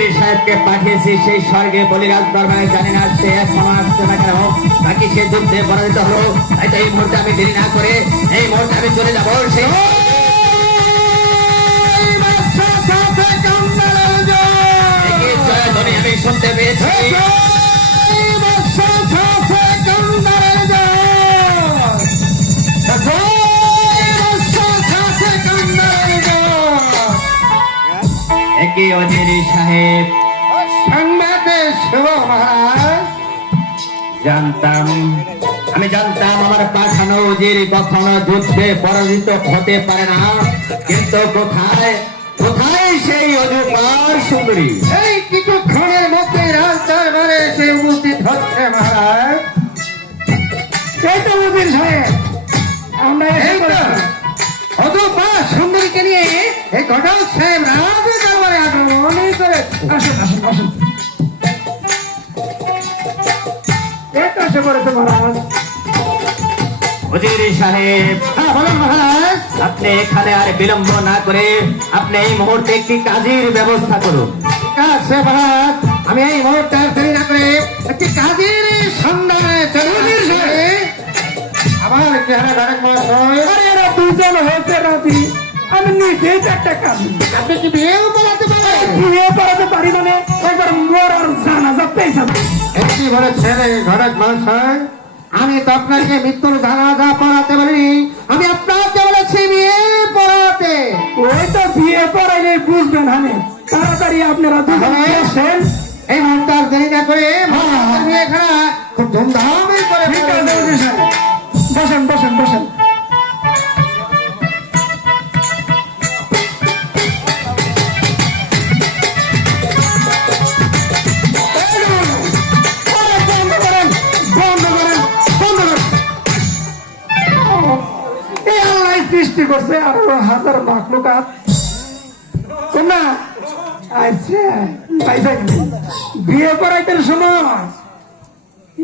উজির সাহেবকে পাঠিয়েছি সেই স্বর্গে বলিরাজ দরবারে জানি না সে এখনও আসছে না কেন বাকি সে যুদ্ধে পরাজিত হলো? তাই তো এই মুহূর্তে আমি দেরি না করে এই মুহূর্তে আমি চলে যাব। সেই আমি শুনতে পেয়েছি। জানতাম। আমি জানতাম আমার পাঠানো উজির কখনো যুদ্ধে পরাজিত হতে পারে না। কিন্তু কোথায় কোথায় সেই অজুপার সুন্দরী? এই কিছুক্ষণের মধ্যে রাস্তার বারে এসে উপস্থিত হচ্ছে মহারাজ। এই তো উজির সাহেব আমরা এই তো অধপা সুন্দরীকে নিয়ে এই ঘটক সাহেব রাজের দরবারে আগমন করে আসুন আসুন আসুন। তো পড়েছে মহারাজ। উজির সাহেব হ্যাঁ মহারাজ। আপনি এখানে আর বিলম্ব না করে আপনি এই মুহূর্তে একটি কাজের ব্যবস্থা করুন। মহারাজ? আমি এই মুহূর্তে আর দেরি না করে একটি কাজের সন্ধানে। আমার চেহারা মহাশয় দুজন হয়েছে রাজি। আমি নিজেই চারটা কাজ আপনি কি বিয়েও করাতে পারেন? বিয়ে করাতে পারি মানে একবার মরার জানাজা পেয়েছে একটি বলে ছেলে ঘটক মহাশয় আমি তো আপনাকে মৃত্যুর জানাজা পড়াতে বলিনি। আমি আপনাকে বলেছি বিয়ে পড়াতে। ওই তো বিয়ে পড়াইলে বুঝবেন আমি তাড়াতাড়ি আপনারা দুজন বসেন। এই মুহূর্তে আর দেরি না করে মহারাজের বিয়ে খুব ধুমধামে করে। বসেন বসেন বসেন। সৃষ্টি করছে আরও হাজার মাখলুকাত। তোমরা আচ্ছা বিয়ে করাইতে সময়।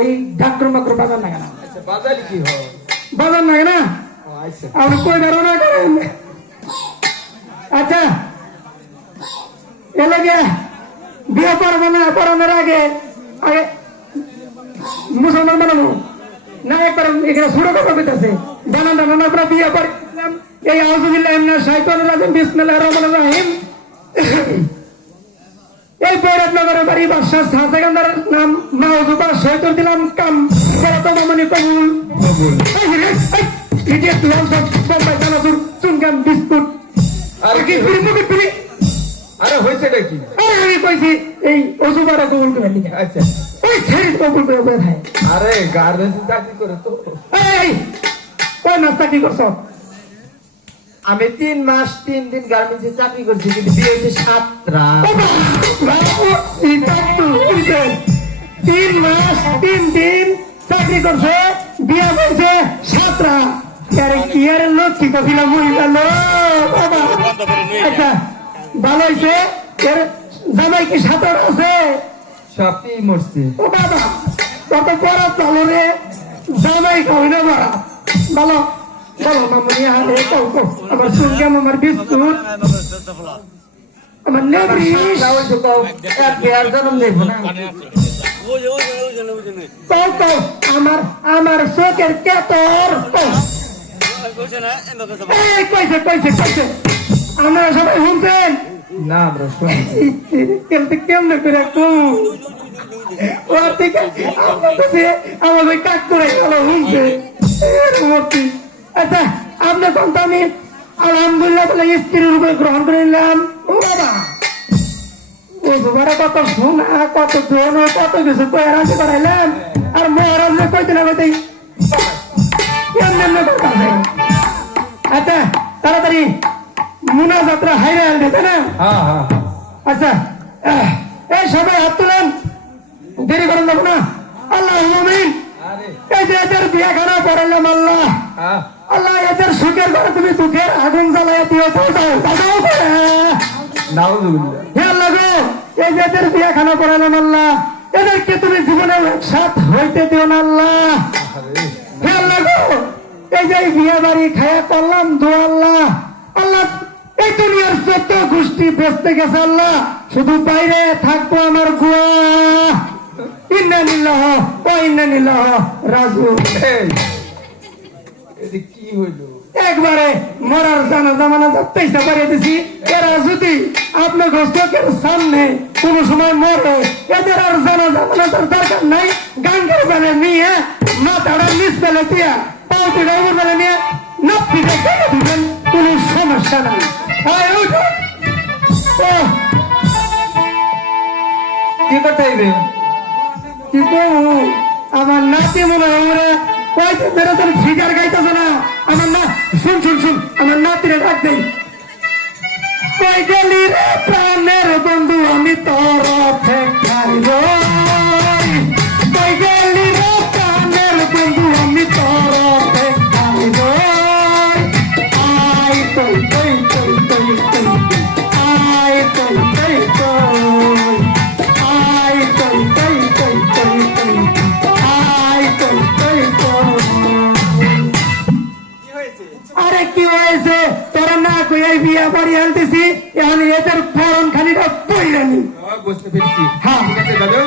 এই ডাক্তার মাত্র বাজার লাগে না। বাজারে কি বাজার লাগে না? আচ্ছা। আপনি কই ধারণা করেন আচ্ছা এলাকে বিয়ে করব না পড়ানোর আগে আগে মুসলমান বানাবো। না একবার এখানে ছোট কথা কইতাছে বানান বানানো আপনার বিয়ে এই আউজুবিল্লাহ এমনা রাজিম। বিসমিল্লাহ রহমান রহিম। এই বৈরাটনগরের বাড়ি বাদশাহ শাহজাহানের নাম মাহজুবা শহীদ দিলাম কাম। বলতো মামনি কবুল। এই রে, এই, idiot lumps of Bombay চানাচুর, চুনকাম, বিস্কুট। আরে কি হয়েছে? নাকি আরে আমি কইছি, এই অজুবারা কবুল করে নিয়ে। আচ্ছা। ওই ছেড়ে কবুল করে থাকে। আরে গার্মেন্টসে চাকরি করে তো। এই, ওই নাস্তা কি করছ? আমি তিন মাস তিন দিন গার্মেন্টসে চাকরি করছি কিন্তু বিয়ে হয়েছে সাত রাত ও বাবা, বাবু, এটা তো হইছে। তিন মাস তিন দিন চাকরি করছে বিয়ে করছে সাতরা আরে কি আরে লোক কি কছিলাম মহিলা লোক। বাবা আচ্ছা ভালো হয়েছে? এর জামাই কি সাঁতার আছে? সবই মরছে। ও বাবা কত বড় চালো জামাই খাওয়াই না বাড়া ভালো। বলো মামনি হাতে কও আমার সুনগাম আমার বিস্কুট আমার নেবরিশ এক বিয়ার জন্ম দেখব না আমার আমার চোখের কেতর কও কইছে কইছে কইছে আপনারা সবাই শুনছেন না আমরা শুনি কেমতে কেমনে করে কু ও থেকে আমার আমার করে গেল শুনছে মূর্তি আচ্ছা আপনার কোন আমি আলহামদুলিল্লাহ বলে স্ত্রীর রূপে গ্রহণ করে নিলাম। ও বাবা। ও দুবারে কত সোনা কত ধন কত কিছু কয়রাজি করাইলাম আর মহারাজ কইতে না কইতে কেমনে আচ্ছা তাড়াতাড়ি মুনা যাত্রা হাইরে আল দিতে না? হ্যাঁ হ্যাঁ আচ্ছা আহ, এই সবাই হাত তুলেন। দেরি করেন যাব না আল্লাহ এই যে এদের বিয়ে খানা পড়ালাম আল্লাহ। হ্যাঁ। আল্লাহ এদের সুখের ঘরে তুমি দুঃখের আগুন জ্বালাইয়া দিও পৌঁছাও বাজাও করে হে আল্লাহ গো এই যে এদের বিয়ে খানা পড়ালাম আল্লাহ এদেরকে তুমি জীবনে সাথ হইতে দিও না আল্লাহ। হে আল্লাহ গো এই যে বিয়ে বাড়ি খায়া করলাম দো আল্লাহ। আল্লাহ এই দুনিয়ার যত গোষ্ঠী বেচতে গেছে আল্লাহ শুধু বাইরে থাকব আমার গুয়া। ইন্না নিল্লাহ ও ইন্না নিল্লাহ রাজু এতে কি হইল? একবারে মরার জানা জামানা যাত্রাইসা বাড়িয়ে দিছি, এরা যদি আপনার চোখের সামনে কোন সময় মরে, এদের আর জানা জামানা তার দরকার নাই। গাঙ্গের বেলে নিয়ে, মাথাটা নিচ বেলে দিয়া পাউটিটা উপর বেলে নিয়ে নাপিটা কেটে দিবেন, কোন সমস্যা নাই। হয় উঠুন কি করতে কি? আমার নাতি মনে হয় ওরা কয়দিন ধরে তোর ফিগার গাইতেছে না? আমার না শুন শুন শুন, আমার নাতিরে ডাক দেই। কই গেলি রে প্রাণের বন্ধু, আমি তোর অপেক্ষায় রই। কই গেলি রে প্রাণের বন্ধু, আমি তোর অপেক্ষায় রই। আই তই তই তই তই আই তই তই তই বাড়ি আনতেছি এখন এদের ফরন খানিটা বইরানি ও, বুঝতে পেরেছি। হ্যাঁ। ঠিক আছে দাদু।